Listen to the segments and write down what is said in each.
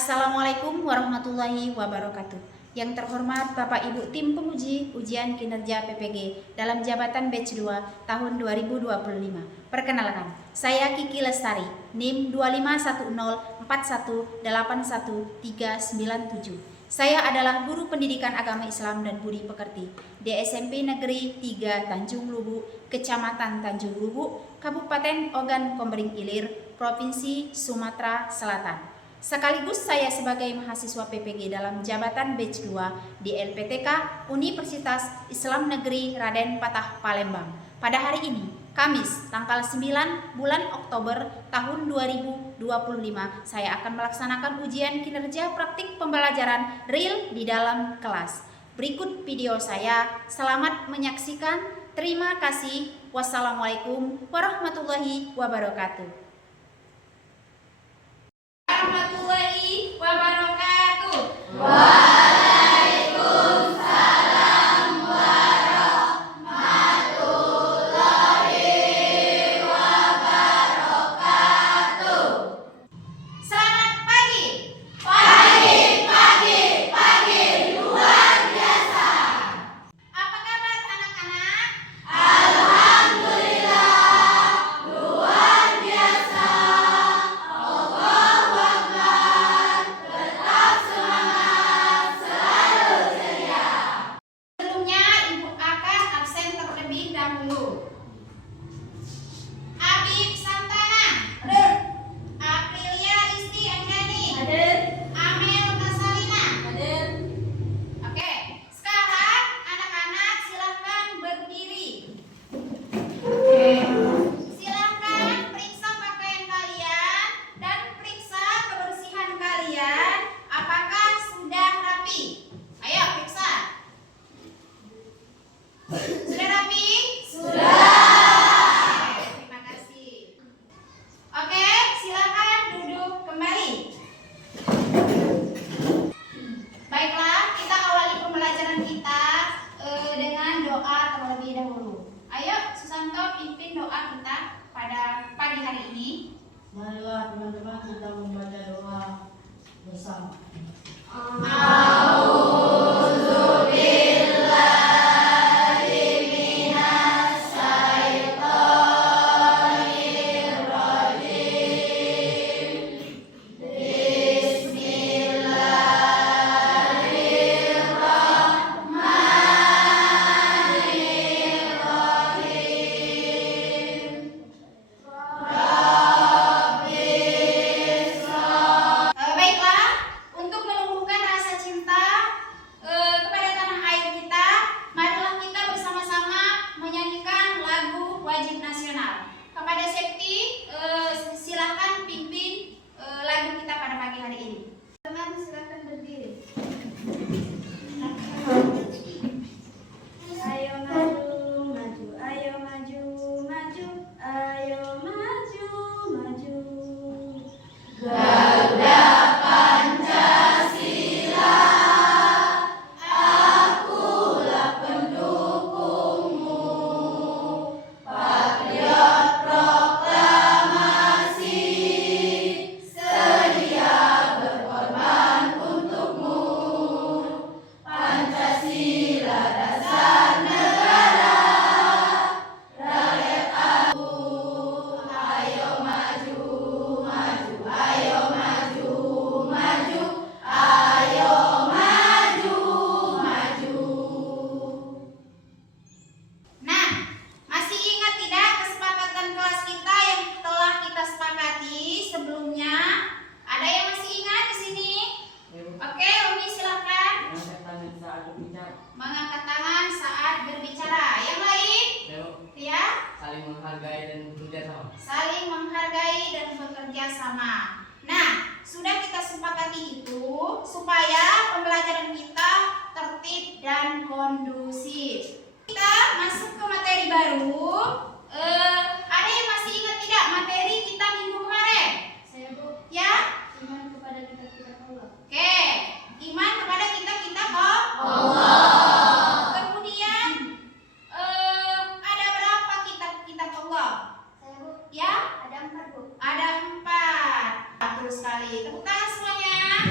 Assalamualaikum warahmatullahi wabarakatuh. Yang terhormat Bapak Ibu Tim Penguji Ujian Kinerja PPG dalam jabatan Batch 2 tahun 2025. Perkenalkan, saya Kiki Lestari, NIM 25104181397. Saya adalah guru pendidikan agama Islam dan budi pekerti di SMP Negeri 3 Tanjung Lubu, Kecamatan Tanjung Lubu, Kabupaten Ogan Komering Ilir, Provinsi Sumatera Selatan. Sekaligus saya sebagai mahasiswa PPG dalam jabatan Batch 2 di LPTK Universitas Islam Negeri Raden Patah Palembang. Pada hari ini, Kamis, tanggal 9 bulan Oktober tahun 2025, saya akan melaksanakan ujian kinerja praktik pembelajaran real di dalam kelas. Berikut video saya, selamat menyaksikan. Terima kasih. Wassalamualaikum warahmatullahi wabarakatuh. Warahmatullahi wabarakatuh. Waalaikumsalam warahmatullahi wabarakatuh. Selamat pagi. Pagi luar biasa. Apa kabar anak-anak? Alhamdulillah luar biasa. Abib Santana, hadir. Aprilia Listi Anjani, hadir. Amel Kasalina, hadir. Oke, sekarang anak-anak silakan berdiri. Oke, silakan periksa pakaian kalian dan periksa kebersihan kalian. Apakah sudah rapi? Ayo periksa. Sudah rapi? Sudah. Oke, silakan duduk kembali. Baiklah, kita awali pembelajaran kita dengan doa terlebih dahulu. Ayo, Susanto pimpin doa kita pada pagi hari ini. Marilah teman-teman kita membaca doa bersama. Baiklah, untuk menumbuhkan rasa cinta kepada tanah air kita, marilah kita bersama-sama menyanyikan lagu wajib nasional. Kepada Septi, silakan pimpin lagu kita pada pagi hari ini. Teman, silakan berdiri. Ayo maju, maju, ayo maju, maju, ayo maju, maju. Garuda Pancasila, akulah pendukungmu. Patriot proklamasi, sedia berkorban untukmu. Pancasila dasar negara, rakyat aku. Ayo maju, maju, ayo maju, maju, ayo maju, maju. Nah, masih ingat tidak kesepakatan kelas kita yang telah kita sepakati sebelumnya? Ada yang masih ingat di sini? Oke, Umi silakan. Mengangkat tangan saat berbicara. Yang lain? Ya? Saling menghargai dan bekerja sama. Saling menghargai dan bekerja sama. Nah, sudah kita sepakati itu supaya pembelajaran kita tertib dan kondusif. Kita masuk ke materi baru. Ada yang masih ingat tidak materi kita minggu kemarin? Saya Bu, Ya? iman kepada kita Allah. Oke. Iman kepada kita kok? Allah. Kemudian ada berapa kitab Allah? Saya Bu, sekali. Tepuk tangan semuanya.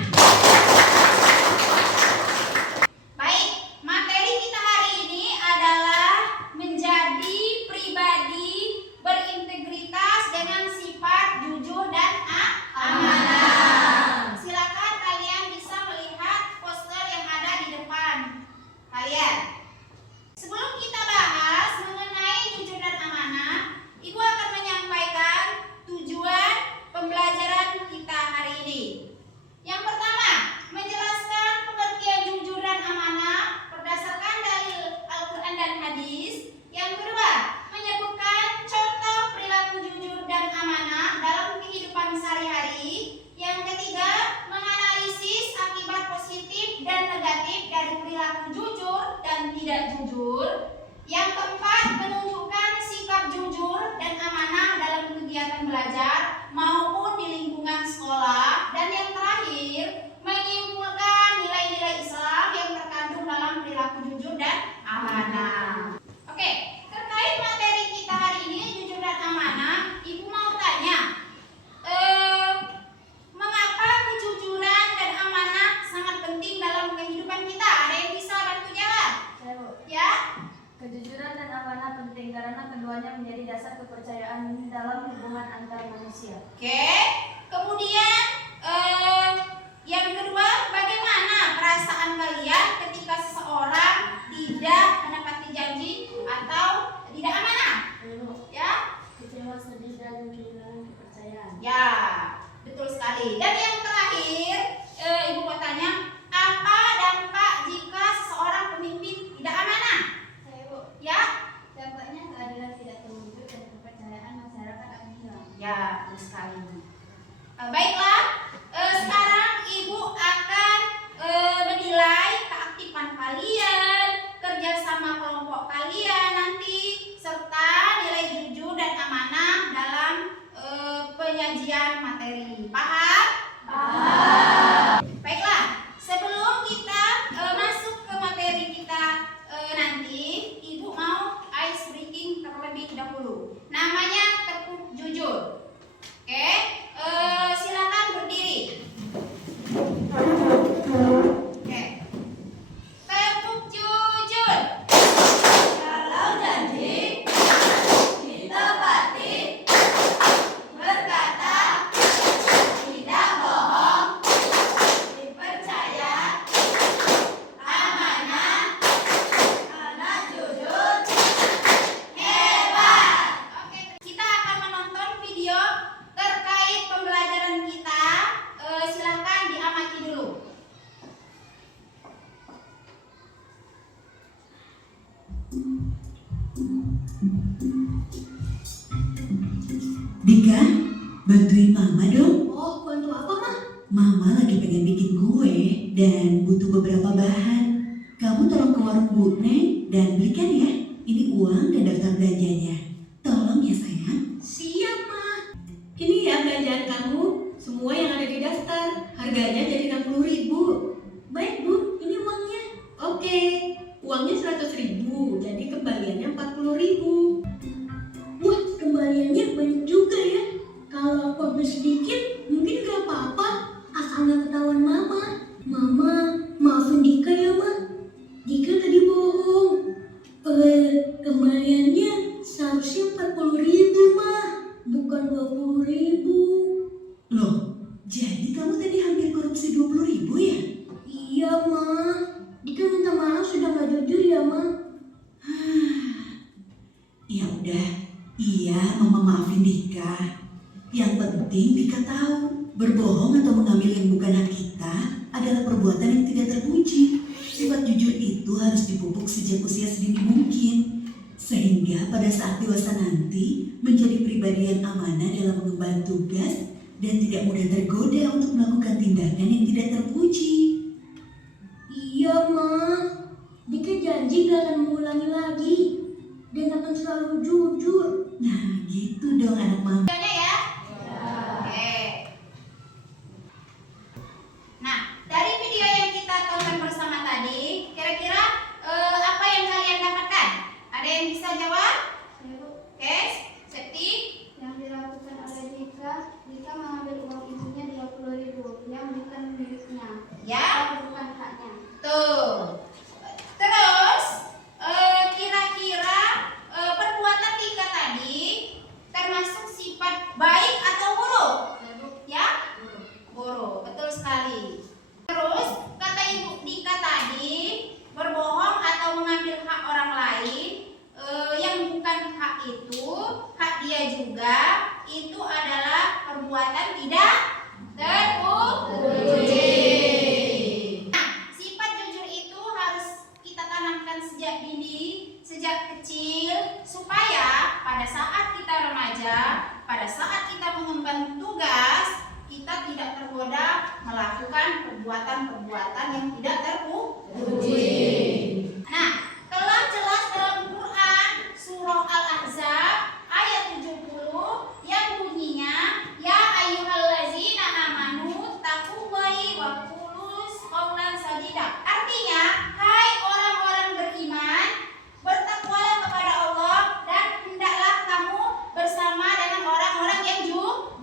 Baik, materi kita hari ini adalah menjadi pribadi berintegritas dengan sifat jujur dan amanah. Silakan kalian bisa melihat poster yang ada di depan kalian. Sebelum kita bahas mengenai jujur dan amanah, Ibu akan menyampaikan tujuan pembelajaran kita hari ini. Yang pertama, menjelaskan pengertian jujur dan amanah berdasarkan dalil Al-Quran dan hadis. Yang kedua, menyebutkan contoh perilaku jujur dan amanah dalam kehidupan sehari-hari. Yang ketiga, menganalisis akibat positif dan negatif dari perilaku jujur dan tidak jujur. Yang keempat, menunjukkan sikap jujur dan amanah dalam kegiatan belajar maupun di lingkungan sekolah. Dan yang terakhir, menyimpulkan nilai-nilai Islam yang terkandung dalam perilaku jujur dan amanah. Oke, terkait materi kita hari ini, jujur dan amanah, Ibu mau tanya, mengapa kejujuran dan amanah sangat penting dalam kehidupan kita? Ada yang bisa bantu jawab? Saya, Bu. Ya? Kejujuran dan amanah penting karena keduanya menjadi dasar kepercayaan dalam hubungan antar manusia. Oke. Kemudian yang kedua, bagaimana perasaan kalian ketika seseorang tidak menepati janji atau tidak amanah? Ya? Kecewa, sedih, dan kehilangan kepercayaan. Ya, betul sekali. Dan yang terakhir, Ibu mau tanya, apa dampak jika seseorang pemimpin tidak amanah? Saya, Bu. Ya? Dampaknya keadilan tidak terwujud dan kepercayaan masyarakat akan hilang. Ya, betul sekali. Baiklah, sekarang Ibu akan menilai keaktifan kalian, kerjasama kelompok kalian nanti, serta nilai jujur dan amanah dalam penyajian materi. Paham? Paham. Baiklah, sebelum kita masuk ke materi kita nanti, Ibu mau ice breaking terlebih dahulu. Namanya tepuk jujur. Oke, silakan berdiri. Oke, tepuk jujur. Kalau janji ditepati, berkata tidak bohong, dipercaya, amanah, karena jujur, hebat. Oke, kita akan menonton video terkait pembelajaran kita. Silakan diamati dulu. Dika, bantuin Mama dong. Oh, bantu apa, Ma? Mama lagi pengen bikin kue dan butuh beberapa bahan. Kamu tolong ke warung Bu Neng dan belikan ya. Ini uang dan daftar belanjanya. Tolong ya sayang. Siap, Ma. Ini ya belanjaan kamu, semua yang ada di daftar. Harganya jadi 60.000. Baik, Bu, ini uangnya. Oke, uangnya 100.000, jadi kembaliannya 40.000. Wah, kembaliannya banyak juga ya. Kalau aku ambil sedikit, mungkin gak apa-apa. Asal gak ketahuan Mama. Mama, maafin Dika ya, Ma. Dika tadi bohong. Kembaliannya seharusnya 40.000, Ma. Bukan 20.000. Loh, jadi kamu tadi hampir korupsi 20.000 ya? Iya, Ma. Dika minta maaf sudah gak jujur ya, Ma. Ya udah, iya Mama maafin Dika. Yang penting Dika tahu, berbohong atau mengambil yang bukan hak kita adalah perbuatan yang tidak terpuji. Sifat jujur itu harus dipupuk sejak usia sedini mungkin, sehingga pada saat dewasa nanti menjadi pribadi yang amanah dalam mengemban tugas dan tidak mudah tergoda untuk melakukan tindakan yang tidak terpuji. Iya, Ma. Dika janji gak akan mengulangi lagi dan akan selalu jujur. Nah, gitu dong anak Mama. Videonya ya? Oke. Nah, dari video yang kita tonton bersama tadi, kira-kira apa yang kalian dapatkan? Ada yang bisa jawab? Saya, Bu. Oke, Septi. Yang dilakukan oleh Dika mengambil uang ibunya 20.000 juga itu adalah perbuatan tidak terpuji. Nah, sifat jujur itu harus kita tanamkan sejak dini, sejak kecil, supaya pada saat kita remaja, pada saat kita mengemban tugas, kita tidak tergoda melakukan perbuatan-perbuatan yang tidak terpuji. Nah, telah jelas dalam Quran surah Al-Ahzab ayat 70 yang bunyinya ya ayyuhallazina amanu taqullahi wa qulus qaulan sadida. Artinya, hai orang-orang beriman, bertakwalah kepada Allah dan hendaklah kamu bersama dengan orang-orang yang jujur.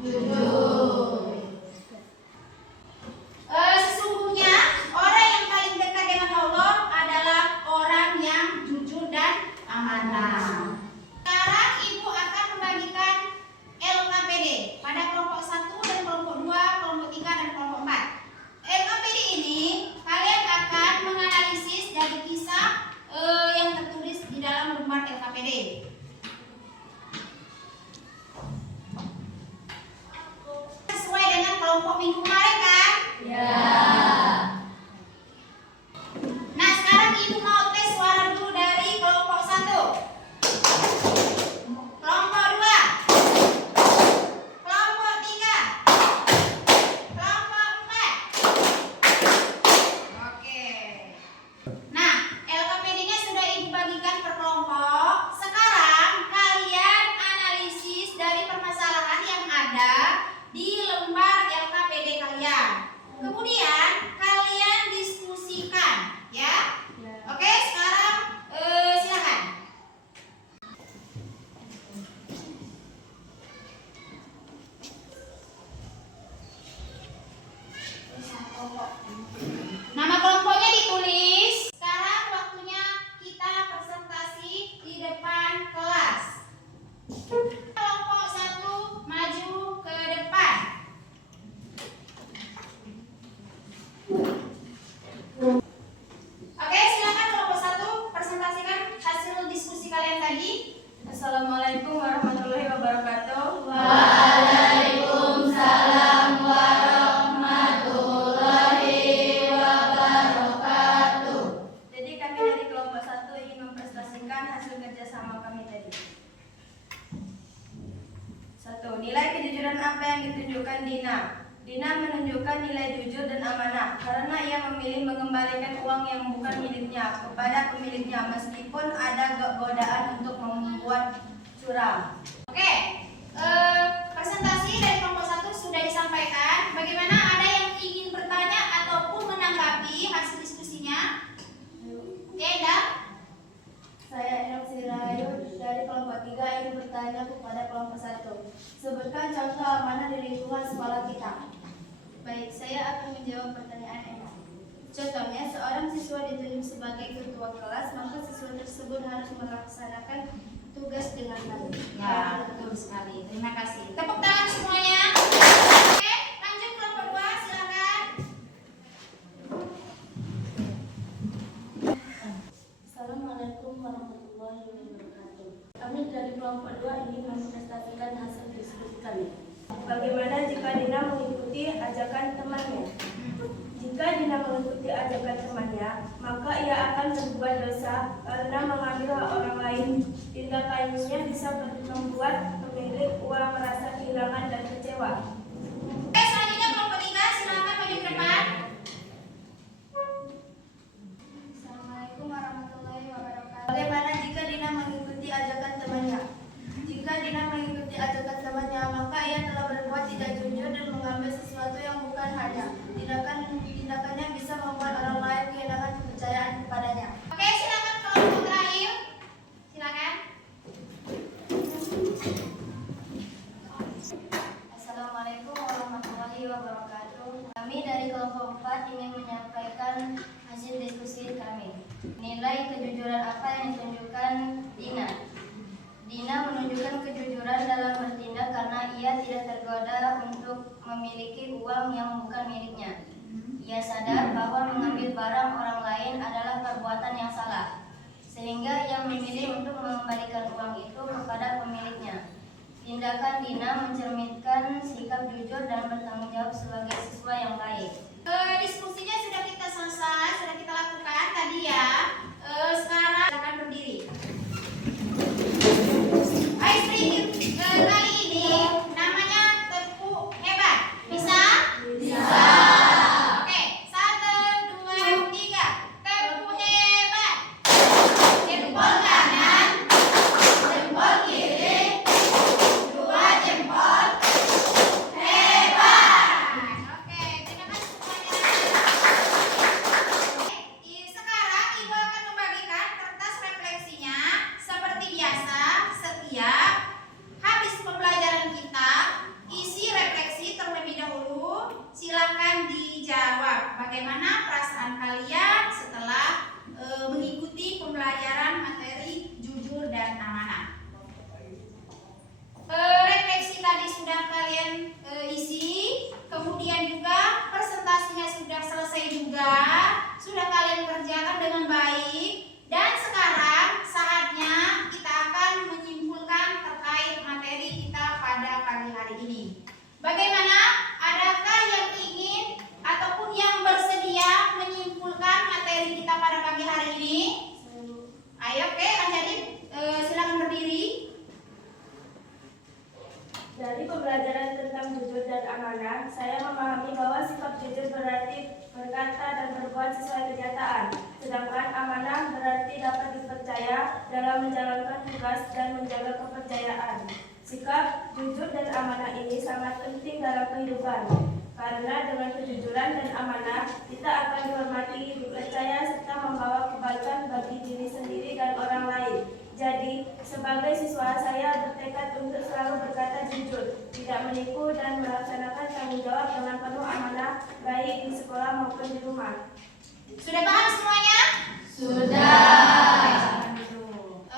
Sesungguhnya orang yang paling dekat dengan Allah adalah orang yang jujur dan amanah. Sekarang Ibu akan membagikan LKPD pada kelompok 1 dan kelompok 2, kelompok 3 dan kelompok 4. LKPD ini kalian akan menganalisis dari kisah yang tertulis di dalam lembar LKPD. Sesuai dengan kelompok minggu kemarin kan? Ya. Nah, sekarang Ibu mau tes suara dulu dari kelompok 1. Kelompok 2. Kelompok 3. Kelompok 4. Oke. Nah, LKPD-nya sudah Ibu bagikan per kelompok. Sekarang kalian analisis dari permasalahan yang ada di lembar LKPD kalian. Kemudian kalian diskusikan, ya. Oke, sekarang silakan. Nama kelompoknya ditulis. Sekarang waktunya kita presentasi di depan kelas. Kelompok 1 maju ke depan. Oke, silakan kelompok 1 presentasikan hasil diskusi kalian tadi. Assalamualaikum warahmatullahi wabarakatuh. Waalaikumsalam warahmatullahi wabarakatuh. Jadi kami dari kelompok 1 ingin mempresentasikan hasil kerjasama kami tadi. 1. Nilai kejujuran apa yang ditunjukkan Dina? Dina menunjukkan nilai jujur dan amanah karena ia memilih mengembalikan uang yang bukan miliknya kepada pemiliknya meskipun ada godaan untuk membuat curang. Oke, presentasi dari kelompok 1 sudah disampaikan. Bagaimana, ada yang ingin bertanya ataupun menanggapi hasil diskusinya? Oke, Enda. Saya Enam Sirayu dari kelompok 3 ingin bertanya kepada kelompok 1. Sebutkan contoh amanah di lingkungan sekolah kita. Baik, saya akan menjawab pertanyaan Enda. Contohnya, seorang siswa ditunjuk sebagai ketua kelas, maka siswa tersebut harus melaksanakan tugas dengan baik. Ya, betul sekali. Terima kasih. Tepuk tangan semuanya. Oke, lanjut kelompok 2, silakan. Assalamualaikum warahmatullahi wabarakatuh. Kami dari kelompok 2 ingin mempresentasikan hasil diskusi kami. Bagaimana jika Dina mengikuti ajakan temannya? Jika Dina mengikuti ajakan temannya, maka ia akan berbuat dosa karena mengambil hak orang lain. Tindakannya bisa membuat pemilik uang merasa kehilangan dan kecewa. Oke, selanjutnya kelompok 3, silakan maju ke depan. Assalamualaikum warahmatullahi wabarakatuh. Bagaimana jika Dina mengikuti ajakan temannya? Jika Dina mengikuti ajakan temannya, maka ia telah berbuat tidak jujur dan mengambil sesuatu yang bukan haknya. Tindakannya bisa membuat orang lain kehilangan kepercayaan kepadanya. Oke, silakan kelompok terakhir. Silakan. Assalamualaikum warahmatullahi wabarakatuh. Kami dari kelompok 4 ingin menyampaikan hasil diskusi kami. Nilai kejujuran apa yang ditunjukkan Dina? Dina menunjukkan kejujuran dalam bertindak karena ia tidak tergoda untuk memiliki uang yang bukan miliknya. Ia sadar bahwa mengambil barang orang lain adalah perbuatan yang salah, sehingga ia memilih untuk mengembalikan uang itu kepada pemiliknya. Tindakan Dina mencerminkan sikap jujur dan bertanggung jawab sebagai siswa yang baik. Diskusinya sudah kita selesai, sudah kita lakukan tadi ya. Sekarang akan berdiri. Kali ini namanya tepuk hebat. Bisa? Bisa. Oke, 1, 2, 3. Tepuk hebat. Jempol kanan, jempol kiri, 2 jempol. Hebat. Oke, terima kasih semuanya. Sekarang Ibu akan membagikan kertas refleksinya seperti biasa. Setiap habis pembelajaran kita, isi refleksi terlebih dahulu. Silakan dijawab bagaimana perasaan kalian setelah mengikuti pembelajaran materi jujur dan amanah. Refleksi tadi sudah kalian isi, kemudian juga presentasinya sudah selesai juga, sudah kalian kerjakan dengan baik. Dan sekarang saatnya kita akan menyimpulkan terkait materi kita pada pagi hari ini. Bagaimana? Adakah yang ingin ataupun yang bersedia menyimpulkan materi kita pada pagi hari ini? Ayo, oke, Anjani, silakan berdiri. Dari pembelajaran tentang jujur dan amanah, saya memahami bahwa sikap jujur berarti berkata dan berbuat sesuai kenyataan, sedangkan amanah berarti dapat dipercaya dalam menjalankan tugas dan menjaga kepercayaan. Sikap jujur dan amanah ini sangat penting dalam kehidupan, karena dengan kejujuran dan amanah kita akan dihormati, dipercaya, serta membawa kebaikan bagi diri sendiri dan orang lain. Jadi, sebagai siswa, saya bertekad untuk selalu berkata jujur, tidak menipu, dan melaksanakan tanggung jawab dengan penuh amanah, baik di sekolah maupun di rumah. Sudah paham semuanya? Sudah.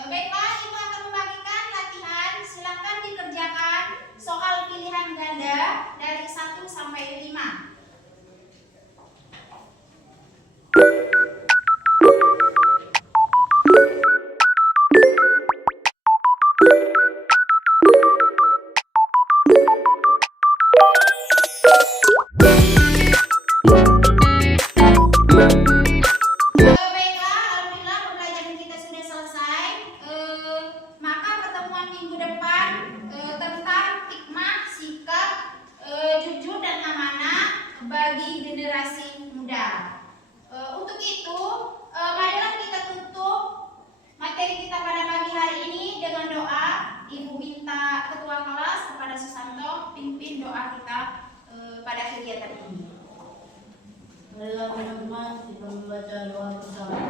Baiklah, Ibu akan membagikan latihan. Silakan dikerjakan soal pilihan ganda dari 1 sampai 5. Baiklah, alhamdulillah pembelajaran kita sudah selesai. Maka pertemuan minggu depan tentang hikmah sikap jujur dan amanah bagi generasi muda. Untuk itu, marilah kita tutup materi kita pada pagi hari ini dengan doa. Ibu minta ketua kelas kepada Susanto pimpin doa kita pada kegiatan ini. Marilah teman-teman kita membaca doa bersama.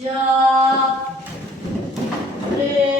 Siap. Ready.